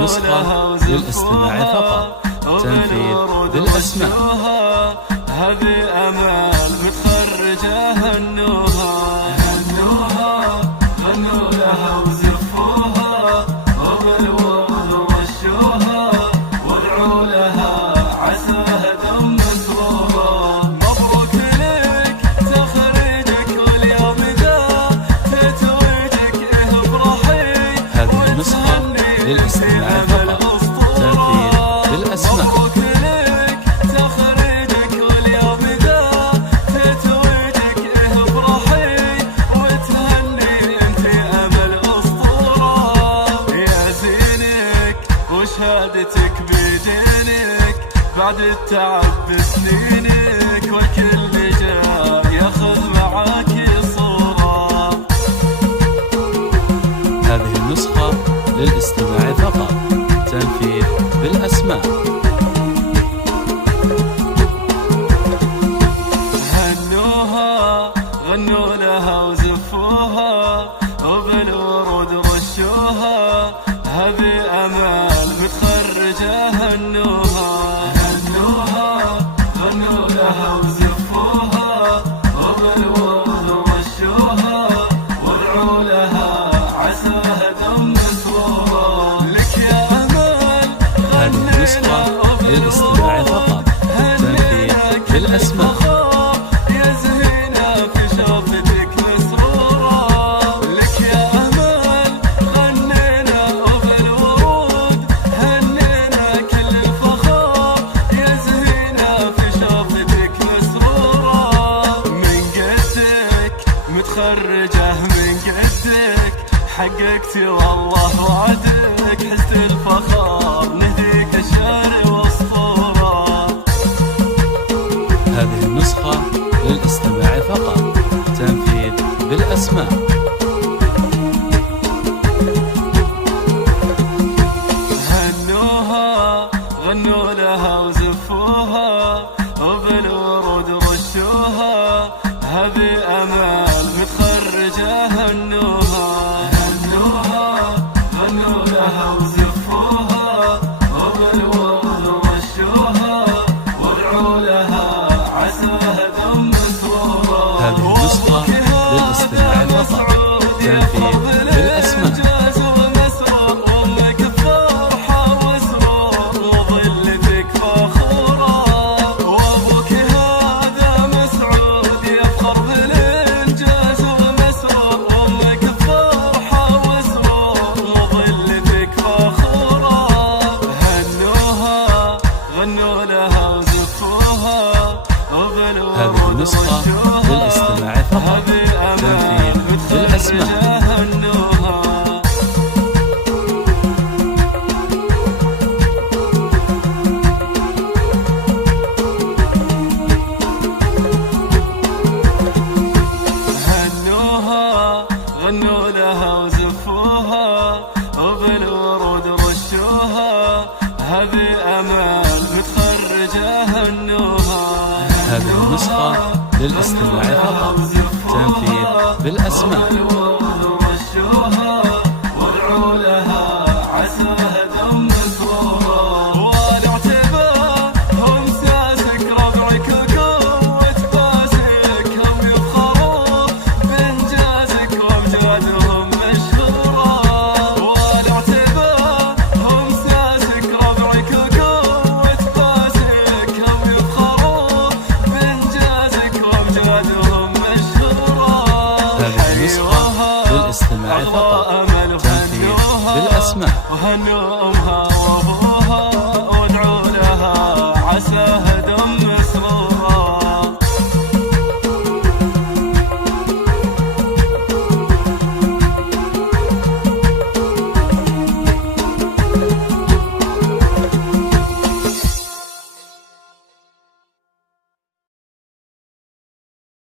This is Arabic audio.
هذه نسخة للاستماع فقط، تنفيذ بالأسماء. هذه أمل متخرجة هنوها غنوا لها وزفوها وبالورد ورشوها وادعوا لها عساها دم مسروها. مبروك لك تخرجك واليوم ذا تتويجك افرحي. هذه نسخة للاستماع فقط، تنفيذ بالأسماء. شهادتك بيدينك بعد التعب بسنينك، والكل جاء ياخذ معاك صورة. هذه النسخة للاستماع فقط، تنفيذ بالأسماء. هنوها غنوا لها وزفوها وبالورود رشوها. هذه أمل متخرجة هنوها غنوا لها وزفوها وبالورد رشوها وادعوا لها عساها دم مسروها. لك يا أمل هذه نسخة للاستماع فقط، تنفيذ بالأسماء. متخرجة من قدك حققتي والله وعدك، حزت الفخار نهديك الشعر واسطورة. هذه النسخة للاستماع فقط، تنفيذ بالأسماء. هنوها غنوا لها وزفوها وبالورود رشوها. هذه أمل متخرجة هنوها غنوا لها وزفوها وبالورد رشوها وادعوا لها عساها دم مسروها. هذه النسخة للاستماع فقط، تنفيذ بالأسماء. هذه النسخة للاستماع فقط، تنفيذ بالأسماء. هنوها غنوا لها وزفوها وبالورود رشوها. هذه أمل متخرجة هنوها. هذه النسخة للاستماع فقط، تنفيذ بالأسماء. وادعوا لها عساها دم مسروها. والاعتبار هم ساسك ربعك وقوة باسك، هم يفخرون بإنجازك وأمجادهم مشهورة. والاعتبار هم ساسك ربعك وقوة باسك، هم يفخرون بإنجازك وأمجادهم مشهورة. هذه نسخة للاستماع فقط، تنفيذ بالأسماء. وهنوا أمها وأبوها